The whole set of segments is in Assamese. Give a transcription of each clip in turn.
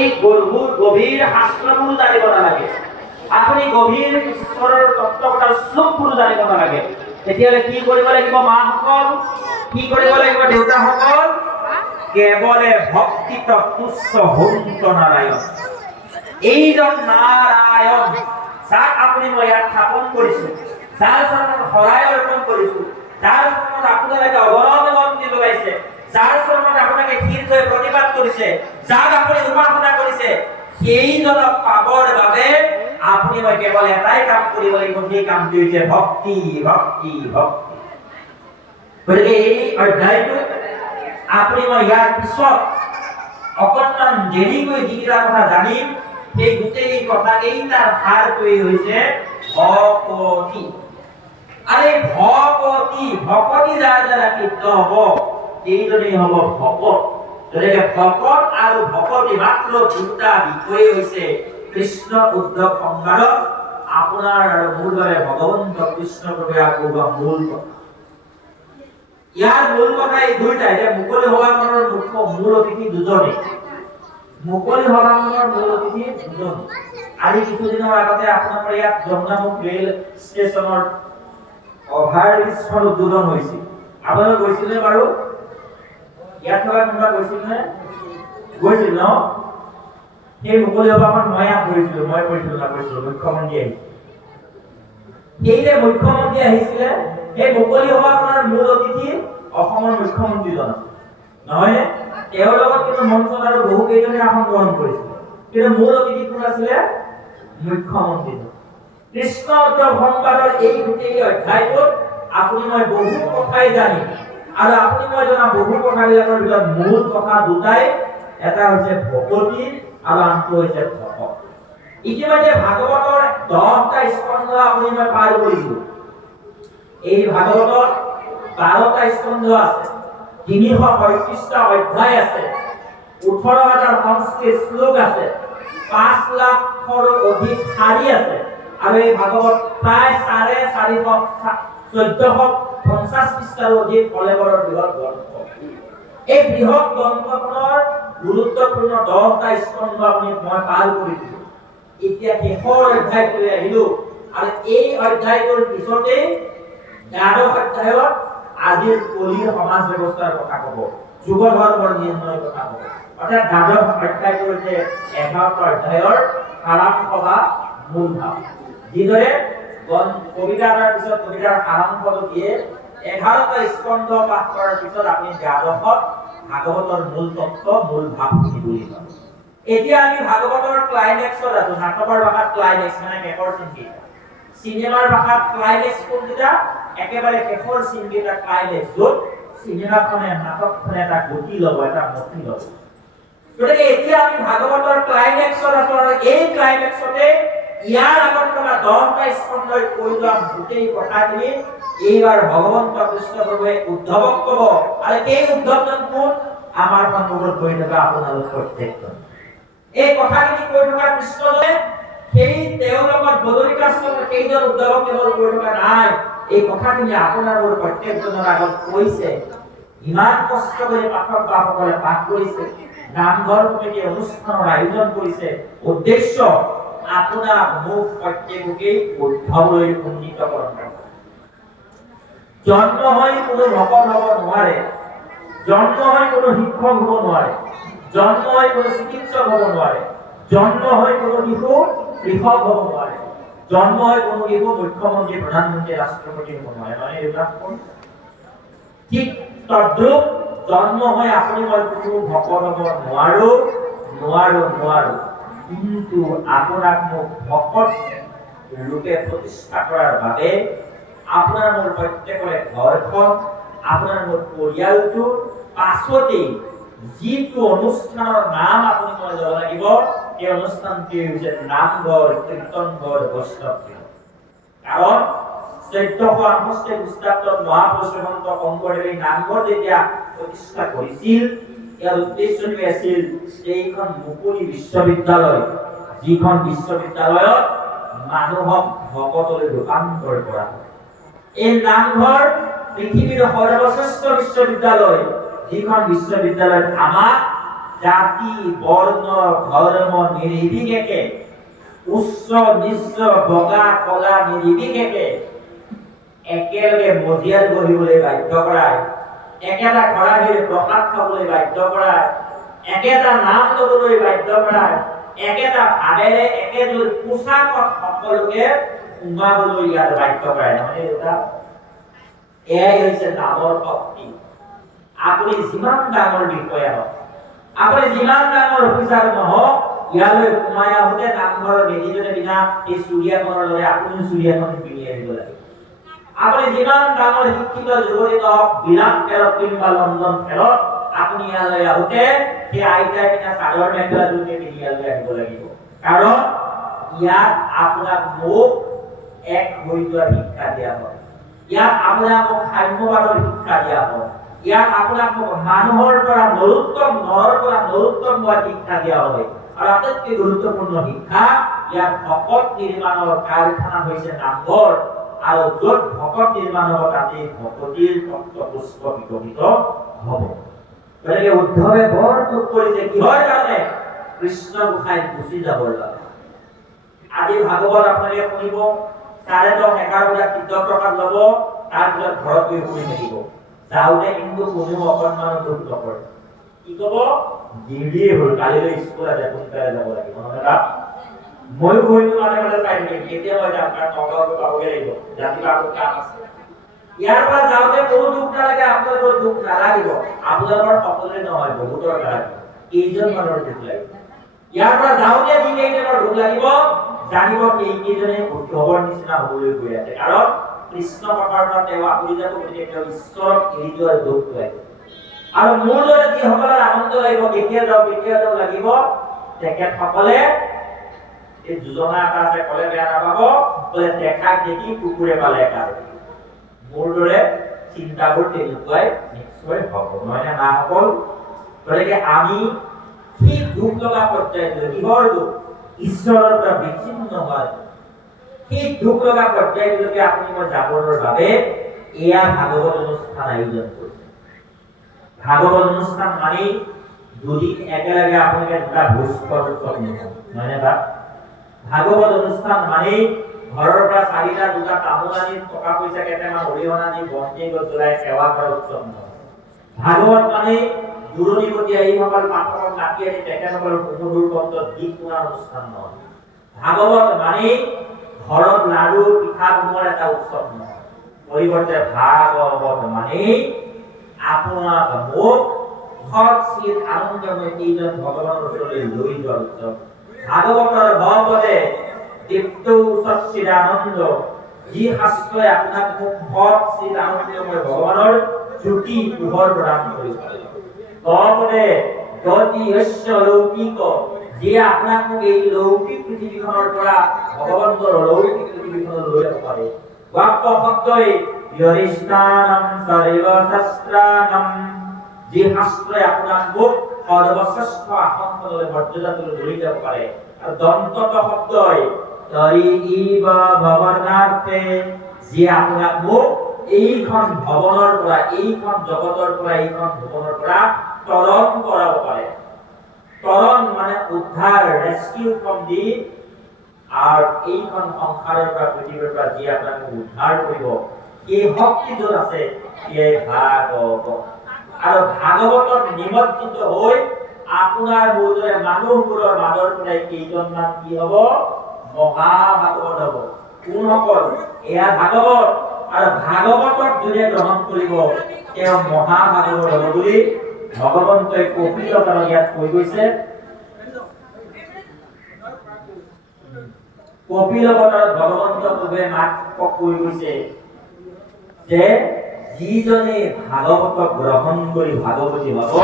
এই গভীৰ শাস্ত্ৰবোৰ জানিব নালাগে, আপুনি গভীৰ ঈশ্বৰৰ তত্ত্বকথাৰ শ্লোকবোৰ জানিব নালাগে, তেতিয়াহ'লে কি কৰিব লাগিব মাসকল, কি কৰিব লাগিব দেউতাসকল? কেৱলে ভক্তিত তুষ্ট হন্ত নাৰায়ণ। এইজন নাৰায়ণ যাক আপুনি মই ইয়াত স্থাপন কৰিছো, যাৰ চৰণত শৰাই অৰ্পণ কৰিছো, যাৰ চৰণত আপোনালোকে অৱনত বন্তি জ্বলাইছে, যাৰ চৰণত আপোনালোকে ক্ষীৰ থৈ প্ৰতিবাদ কৰিছে, যাক আপুনি উপাসনা কৰিছে, সেইজনক পাবৰ বাবে আপুনি মই কেৱল এটাই কাম কৰিব লাগিব, সেই কামটো হৈছে ভক্তি ভক্তি ভক্তি। গতিকে এই অধ্যায়টো আপুনি মই ইয়াৰ পিছত অকণমান দেৰিকৈ যিকেইটা কথা জানিম, সেই গোটেই কথা কেইটাৰ সাৰটোৱেই হৈছে ভকতি। আৰু এই ভকতি যাৰ দ্বাৰা কৃত হ'ব, এইজনেই হ'ব ভকত। গতিকে ভকত আৰু ভকতি মাত্ৰ দুটা বিষয় হৈছে কৃষ্ণ উদ্ধৱ সংবাদত আপোনাৰ আৰু মোৰ দৰে ভগৱন্ত কৃষ্ণ প্ৰভুৱে আগবঢ়োৱা মূল কথা। ইয়াৰ মূল কথা এই দুইটাই যে মুকলি সভাখনৰ মূল অতিথি দুজনেই। মুকলি সভাখনৰ মূল অতিথি দুজন। আজি কিছুদিনৰ আগতে আপোনালোকৰ ইয়াত যমুনামুখ ৰেল ষ্টেচনৰ অভাৰব্ৰিজখন উদ্বোধন হৈছিল। আপোনালোকে গৈছিলে বাৰু? ইয়াত থকা কোনোবা গৈছিল নে? গৈছিল ন? সেই মুকলি সভাখন মই কৰিছিলো মুখ্যমন্ত্ৰী আহিছিল। সেই যে মুখ্যমন্ত্ৰী আহিছিলে, সেই মুকলি সভাখনৰ মূল অতিথি অসমৰ মুখ্যমন্ত্ৰীজন নহয়নে? তেওঁৰ লগত কিন্তু মঞ্চত আৰু বহু কেইজনে আসন গ্ৰহণ কৰিছিল, কিন্তু মূল অতিথি কোন আছিলে? মুখ্যমন্ত্ৰীজন। কৃষ্ণ উদ্ধৱ সংবাদৰ এই গোটেই অধ্যায়টোত আপুনি মই বহু কথাই জানিম, আৰু আপুনি মই জনা বহু কথাবিলাকৰ ভিতৰত মূল কথা দুটাই, এটা হৈছে ভকতি আৰু আনটো হৈছে ভকত। ইতিমধ্যে ভাগৱতৰ 10টা স্কন্ধ আপুনি মই পাৰ কৰিছো। এই ভাগৱতত 12টা স্কন্ধ আছে, 335টা অধ্যায় আছে, 18,000 সংস্কৃত শ্লোক আছে, 5 লাখৰো অধিক শাৰী আছে, আৰু এই ভাগৱত প্ৰায় 1450 পৃষ্ঠাৰো অধিক কলেবৰৰ বৃহৎ গ্ৰন্থ। এই বৃহৎ গ্ৰন্থখনৰ গুৰুত্বপূৰ্ণ 10টা স্কন্ধ আপুনি মই পাৰ কৰিছো। এতিয়া শেষৰ অধ্যায়লৈ আহিলো, আৰু এই অধ্যায়টোৰ পিছতে 11 অধ্যায়ত আজিৰ কলিৰ সমাজ ব্যৱস্থাৰ কথা ক'ব, যুগ ধৰ্মৰ নিৰ্ণয়ৰ কথা ক'ব। অৰ্থাৎ 12 অধ্যায়টোৰ যে 11টা অধ্যায়ৰ সাৰাংশ বা মূল ভাৱ, যিদৰে কবিতা এটাৰ পিছত কবিতাৰ সাৰাংশটো দিয়ে, 11টা স্কন্ধ পাঠ কৰাৰ পিছত আপুনি 12ত ভাগৱতৰ মূল তত্ত্ব মূল ভাৱখিনি বুজি পাব। এতিয়া আমি ভাগৱতৰ ক্লাইমেক্সত আছো। নাটকৰ ভাষাত ক্লাইমেক্স মানে শেষৰ চিনকেইটা, চিনেমাৰ ভাষাত ক্লাইমেক্স কোনকেইটা? একেবাৰে শেষৰ চিনকেইটা ক্লাইমেক্স, য'ত চিনেমাখনে নাটকখনে এটা গতি ল'ব, এটা মতি ল'ব। গতিকে এতিয়া আমি ভাগৱতৰ ক্লাইমেক্সত আছো, আৰু এই ক্লাইমেক্সতে ইয়াৰ আগত থকা 10টা স্কন্ধই কৈ যোৱা গোটেই কথাখিনি এইবাৰ ভগৱন্ত কৃষ্ণ প্ৰভুৱে উদ্ধৱক ক'ব। আৰু এই উদ্ধৱজন কোন? আমাৰ সন্মুখত বহি থকা আপোনালোক প্ৰত্যেকজন। এই কথাখিনি কৈ থকা কৃষ্ণজনে সেই তেওঁৰ লগত বদৰিকাশ্ৰমত কেইজন উদ্ধৱক কেৱল কৈ থকা নাই, এই কথাখিনি আপোনাৰ মোৰ প্ৰত্যেকজনৰ আগত কৈছে। ইমান কষ্ট কৰি পাঠক বাসকলে পাঠ কৰিছে, নামঘৰ কমিটিয়ে অনুষ্ঠানৰ আয়োজন কৰিছে, উদ্দেশ্য আপোনাক মোক প্ৰত্যেককেই উদ্ধৱলৈ উন্নীতকৰণ কৰা। জন্ম হৈ কোনো ভকত হ'ব নোৱাৰে, জন্ম হৈ কোনো শিক্ষক হ'ব নোৱাৰে, জন্ম হৈ কোনো চিকিৎসক হ'ব নোৱাৰে, জন্ম হৈ কোনো শিশু কৃষক হ'ব নোৱাৰে, জন্ম হৈ কোনো শিশু মুখ্যমন্ত্ৰী প্ৰধানমন্ত্ৰী ৰাষ্ট্ৰপতি হ'ব নোৱাৰে। নহয় এইবিলাক ঠিক তদ্ৰূপ জন্ম হৈ আপুনি মই কোনো ভকত হ'ব নোৱাৰো, কিন্তু আপোনাক মোক ভকত ৰূপে প্ৰতিষ্ঠা কৰাৰ বাবে আপোনাৰ মোৰ প্ৰত্যেকৰে ঘৰখন, আপোনাৰ মোৰ পৰিয়ালটো পাছতেই যিটো অনুষ্ঠানৰ নাম আপুনি মই ল'ব লাগিব, এই অনুষ্ঠানটি হৈছে নামঘৰ, কীৰ্তনঘৰ, বৈষ্ণৱ। কাৰণ 1468 খ্ৰীষ্টাব্দত মহাপুৰুষ শ্ৰীমন্ত শংকৰদেৱে নামঘৰ যেতিয়া প্ৰতিষ্ঠা কৰিছিল, ইয়াৰ উদ্দেশ্যটো আছিল এইখন মুকলি বিশ্ববিদ্যালয়, যিখন বিশ্ববিদ্যালয়ত মানুহক ভকতলৈ ৰূপান্তৰ কৰা। এই নামঘৰ পৃথিৱীৰ সৰ্বশ্ৰেষ্ঠ বিশ্ববিদ্যালয়, যিখন বিশ্ববিদ্যালয়ত আমাক জাতি বৰ্ণ ধৰ্ম নিৰ্বিশেষে উচ্চ নিচ্চ বগা কলা নিৰ্বিশেষে একেলগে মজিয়াত বহিবলৈ বাধ্য কৰায়, একেটা খৰাহীৰ প্ৰসাদ খাবলৈ বাধ্য কৰায়, একেটা নাম ল'বলৈ বাধ্য কৰায়, একেটা ভাৱেৰে একেযোৰ পোছাকত সকলোকে সোমাবলৈ ইয়াত বাধ্য কৰায়। নহয় দেউতা, এয়াই হৈছে নামৰ শক্তি। আপুনি যিমান ডাঙৰ বিষয়া হওক, আপুনি যিমান ডাঙৰ অফিচাৰ নহওক, ইয়ালৈ সোমাই আহোঁতে নামঘৰৰ মেজিজনে বিনা এই চুৰিয়াখনৰ দৰে আপুনিও চুৰিয়াখন পিন্ধি আহিব লাগে। আপুনি যিমান ডাঙৰ শিক্ষিত যুৱতী নহওক, বিৰাট খেলত কিংবা লণ্ডন খেলত আপুনি ইয়ালৈ আহোঁতে সেই আইতাই পিন্ধা চাদৰ মেখেলাযোৰকে পিন্ধি ইয়ালৈ আহিব লাগিব। কাৰণ ইয়াত আপোনাক মোক এক হৈ যোৱাৰ শিক্ষা দিয়া হয়, ইয়াত আপোনাক মোক সাম্যবাদৰ শিক্ষা দিয়া হয়, ইয়াত আপোনাক মোক মানুহৰ পৰা নৰোত্তম, নৰৰ পৰা নৰোত্তম হোৱাৰ শিক্ষা দিয়া হয়। আৰু আটাইতকৈ গুৰুত্বপূৰ্ণ শিক্ষা, ইয়াত ভকত নিৰ্মাণৰ কাৰখানা হৈছে নামঘৰ, আৰু য'ত ভকত নিৰ্মাণ হ'ব তাতে ভকতিৰ তত্ত্বপুষ্প বিকশিত হ'ব। গতিকে উদ্ধৱে বৰ দুখ কৰিছে, কিহৰ কাৰণে? কৃষ্ণ গোসাঁই গুচি যাবৰ বাবে। আজি ভাগৱত আপোনালোকে শুনিব, 10:30-11 বজাত সিদ্ধ প্ৰসাদ ল'ব, তাৰপিছত ঘৰত গৈ শুই থাকিব। যাওঁতে কিন্তু কোনেও অকণমানো দুখ নকৰে। কি ক'ব? দেৰি হ'ল, কালিলৈ স্কুল আছে, সোনকালে যাব লাগিব। ময়ো ঘড়ীটো মাজে মাজে চাই থাকিম, কেতিয়া মই যাম, কাৰণ 9:00 পাবগৈ লাগিব, ৰাতিপুৱা আকৌ কাম আছে। ইয়াৰ পৰা যাওঁতে কোনো দুখ নালাগে, আপোনালোকৰ দুখ নালাগিব। আপোনালোকৰ সকলোৰে নহয়, বহুতৰ নালাগিব, কেইজনমানৰ দুখ লাগিব। ইয়াৰ পৰা যাওঁতে যিকেইজনৰ দুখ লাগিব, জানিব কেইজনে উদ্ধৱৰ নিচিনা হ'বলৈ গৈ আছে। কাৰণ কৃষ্ণ কথাৰ পৰা তেওঁ আঁতৰি যাব, গতিকে তেওঁ ঈশ্বৰক এৰি যোৱাৰ দুখ লাগিব। আৰু মোৰ দৰে যিসকলৰ আনন্দ লাগিব, কেতিয়া যাওঁ লাগিব, তেখেতসকলে এই যোজনা এটা আছে, ক'লে বেয়া নাপাব, বোলে দেখাক দেখি কুকুৰে পালে কাজ। মোৰ দৰে চিন্তাবোৰ তেনেকুৱাই নিশ্চয় হ'ব, নহয়নে মাসকল? গতিকে আমি সেই দুখ লগা পৰ্যায়টো, কিহৰ দুখ? ঈশ্বৰৰ পৰা বিচ্ছিন্ন হোৱাৰ, সেই দুখ লগা পৰ্যায়টোলৈকে আপুনি মই যাবৰ বাবে এয়া ভাগৱত অনুষ্ঠান আয়োজন কৰিছে। ভাগৱত অনুষ্ঠান মানে দুদিন একেলগে আপোনালোকে দুটা ভোজ খোৱাৰ উৎসৱ নহয়, নহয়নে বা? ভাগৱত অনুষ্ঠান মানে ঘৰৰ পৰা 4টা 2টা তামোল আনি টকা পইচা কেইটামান অৰিহণা দি বন্তি জ্বলাই সেৱা কৰাৰ উৎসৱ নহয়। ভাগৱত মানে দূৰণিবতীয়া এইসকল পাঠকক মাতি আনি তেখেতসকলৰ সুমধুৰ কণ্ঠত গীত শুনাৰ অনুষ্ঠান নহয়। ভাগৱত মানে ঘৰত লাড়ু পিঠা বনোৱাৰ এটা উৎসৱ নহয়। পৰিৱৰ্তে ভাগৱত মানে আপোনাক মোক সৎ চিত আনন্দময় কেইজন ভগৱানৰ ওচৰলৈ লৈ যোৱাৰ উৎসৱ। ভাগৱতৰ ভপদে দীপ্ত সচ্চিদানন্দ, যি শাস্ত্ৰই আপোনাক মোক সৎ চিত আনন্দময় ভগৱানৰ জ্যোতি পোহৰ প্ৰদান কৰিছে। ভপদে গতি ঐশ্য লৌকিক, যি আপোনাক মোক এই লৌকিক পৃথিৱীখনৰ পৰা ভগৱন্তৰ লৌকিক পৃথিৱীখনলৈ লৈ যাব পাৰে। বাক্য শব্দই য়ৰিষ্ণানম সৰ্বশাস্ত্ৰানম, যি শাস্ত্ৰই আপোনাক মোক সৰ্বশ্ৰেষ্ঠ আসনখনলৈ মৰ্যাদালৈ লৈ যাব পাৰে। আৰু দন্তত শব্দই তৰিইব ভৱনাৰ্থে, যি আপোনাক মোক এইখন ভৱনৰ পৰা, এইখন জগতৰ পৰা, এইখন ভৱনৰ পৰা তৰণ কৰাব পাৰে। তৰণ মানে উদ্ধাৰ, ৰেস্কিউ ফ্ৰম দি, আৰু এইখন সংসাৰৰ পৰা, পৃথিৱীৰ পৰা যি আপোনাক উদ্ধাৰ কৰিব, এই শক্তি য'ত আছে এই ভাগৱত। আৰু ভাগৱতত নিমজ্জিত হৈ আপোনাৰ মোৰ দৰে মানুহবোৰৰ মাজৰ পৰা কেইজনমান কি হ'ব? মহাভাগৱত হ'ব। কোনসকল? এয়া ভাগৱত। আৰু ভাগৱতক যোনে গ্ৰহণ কৰিব তেওঁ মহাভাগৱত হ'ব বুলি ভগৱন্তই কপিলতাৰ ইয়াত কৈ গৈছে। কপিলবতাৰত ভগৱন্ত কবিয়ে মাকক কৈ গৈছে যে যিজনে ভাগৱতক গ্ৰহণ কৰি ভাগৱতী হ'ব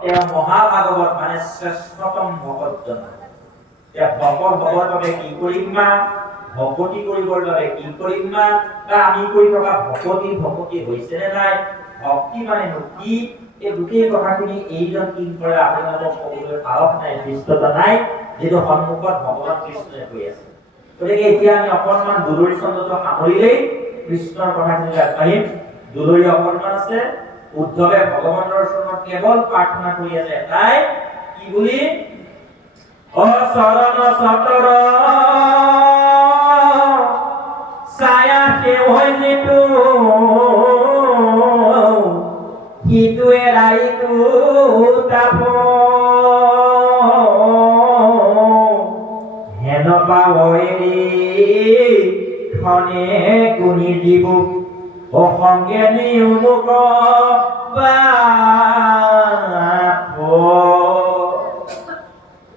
তেওঁ মহাভাগৱত মানে শ্ৰেষ্ঠতম ভকতজন। তেওঁ ভকত হ'বৰ বাবে কি কৰিম মা, ভকতি কৰিবৰ বাবে কি কৰিম মা, বা আমি কৰি থকা ভকতি হৈছে নে নাই, ভক্তি মানে কি, এই গোটেই কথাখিনি এইজন কি কৰে আপোনালোকক ক'বলৈ সাহস নাই, দৃষ্টতা নাই, যিটো সন্মুখত ভগৱান কৃষ্ণই কৈ আছে। গতিকে এতিয়া আমি অকণমান দুলৰী চন্দ্ৰটো সামৰিলেই কৃষ্ণৰ কথাখিনি আগবাঢ়িম। দুলৰী অকণমান আছে। উদ্ধৱে ভগৱানৰ ওচৰত কেৱল প্ৰাৰ্থনা কৰি আছে এটাই, কি বুলি অচৰণ সতৰ ছায়া হৈ যিটো সিটো এৰাইটো তাপ হেন পাৱৰি ধনে গুণি দিব অসংগে নিউমুক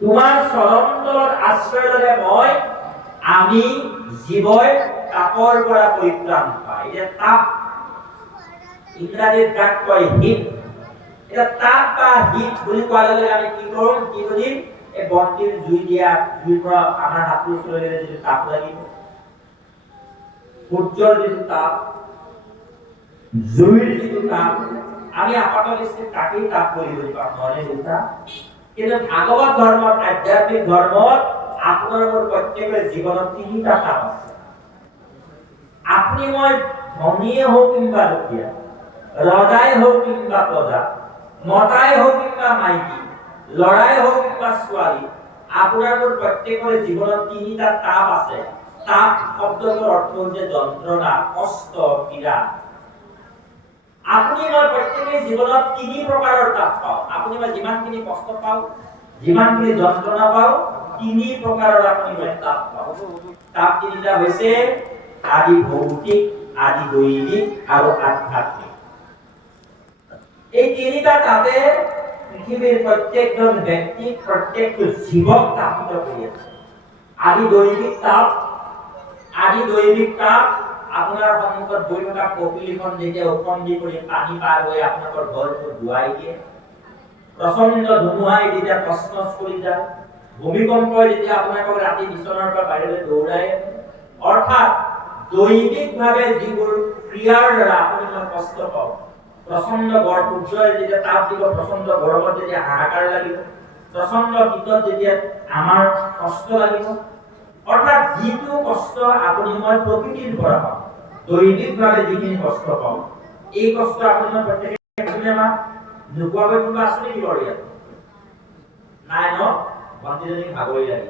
তোমাৰ চৰণ আশ্ৰয় ললে মই আমি জীৱই তাপৰ পৰা পৰিত্ৰাণ পায়। এতিয়া তাপ ইংৰাজীত যাক কয় হিট। এটা তাপ বা হিট বুলি কোৱাৰ লগে আমি কি কৰোঁ কি বুলিম এই বন্তিৰ জুই দিয়া জুইৰ পৰা আমাৰ হাতৰ ওচৰলৈ যিটো তাপ লাগিব সূৰ্যৰ যিটো তাপ জুইৰ যিটো তাপ আমি আপাতদৃষ্টিত তাকেই তাপ বুলি পাওঁ নহয়নে দেউতা? কিন্তু ভাগৱত ধৰ্মত আধ্যাত্মিক ধৰ্মত আপোনাৰ মোৰ প্ৰত্যেকৰে জীৱনত তিনিটা তাপ আছে। আপুনি মই ধনীয়ে হওক কিংবা দুখীয়া, ৰজাই হওক কিংবা প্ৰজা, মতাই হওক কিংবা মাইকী, লৰাই হওক কিংবা ছোৱালী, আপোনাৰ মোৰ প্ৰত্যেকৰে জীৱনত তিনিটা তাপ আছে। তাপ শব্দটোৰ অৰ্থ হৈছে যন্ত্ৰণা, কষ্ট, পীড়া। আপুনি মই প্ৰত্যেকৰে জীৱনত তিনি প্ৰকাৰৰ তাপ পাওঁ। আপুনি মই যিমানখিনি কষ্ট পাওঁ, যিমানখিনি যন্ত্ৰণা পাওঁ, তিনি প্ৰকাৰৰ আপুনি মই তাপ পাওঁ। তাপ তিনিটা হৈছে আদি ভৌতিক, আদি দৈবিক আৰু আধ্যাত্মিক। এই তিনিটা তাপে পৃথিৱীৰ প্ৰত্যেকজন ব্যক্তিক প্ৰত্যেকটো জীৱক তাপিত কৰি আছে। আদি দৈবিক তাপ আপোনাৰ সন্মুখত বৈ থকা কপিলিখন যেতিয়া ওফন্দি কৰি পানী পাৰ হৈ আপোনালোকৰ ঘৰটো ধুৱাই দিয়ে, প্ৰচণ্ড ধুমুহাই যেতিয়া তছনছ কৰি যায়, ভূমিকম্পই যেতিয়া আপোনালোকক ৰাতি বিচনাৰ পৰা বাহিৰলৈ দৌৰাই, অৰ্থাৎ দৈবিকভাৱে যিবোৰ ক্ৰিয়াৰ দ্বাৰা আপুনি মই কষ্ট পাওঁ, প্ৰচণ্ড সূৰ্যই যেতিয়া তাপ দিব, প্ৰচণ্ড গৰমত যেতিয়া হাহাকাৰ লাগিব, প্ৰচণ্ড শীতত যেতিয়া আমাৰ কষ্ট লাগিব, অৰ্থাৎ যিটো কষ্ট আপুনি মই প্ৰকৃতিৰ পৰা পাওঁ, দৈবিকভাৱে যিখিনি কষ্ট পাওঁ, এই কষ্ট আপুনি মই প্ৰত্যেকে নোপোৱাকৈ কোনোবা আছে নেকি বাৰু ইয়াত? নাই ন? ভণ্টিজনীক ভাগৰি লাগি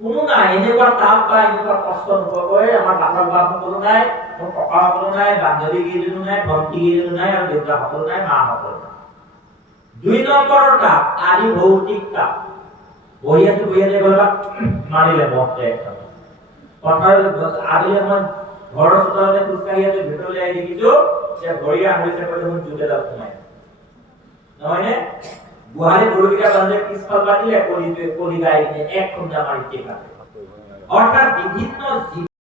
কোনো নাই। এনেকুৱা তাপ বা এনেকুৱা কষ্ট নোপোৱাকৈ আমাৰ বাপৰ বাপ সকলো নাই, মোৰ ককা সকলো নাই, বান্ধৱী কেইজনো নাই, ভণ্টি কেইজনো নাই, আৰু দেউতা সকলো নাই, মা সকলো নাই। দুই নম্বৰৰ তাপ আদি ভৌতিক তাপ। বহি আছে গ'লা মাৰিলে মহতে পথাৰত আবেলি সময়ত ঘৰৰ চোতালতে খোজকাঢ়ি আছো, ভিতৰলৈ আহি দেখিছো যে ভৰি আঙুলিছে দেখোন জুত এডাল সোমাই নহয়নে? গোহালি গৰুকেইটা বান্ধে পিছফাল পাতিলে কলি গাই এক খুন্দা মাৰি অৰ্থাৎ বিভিন্ন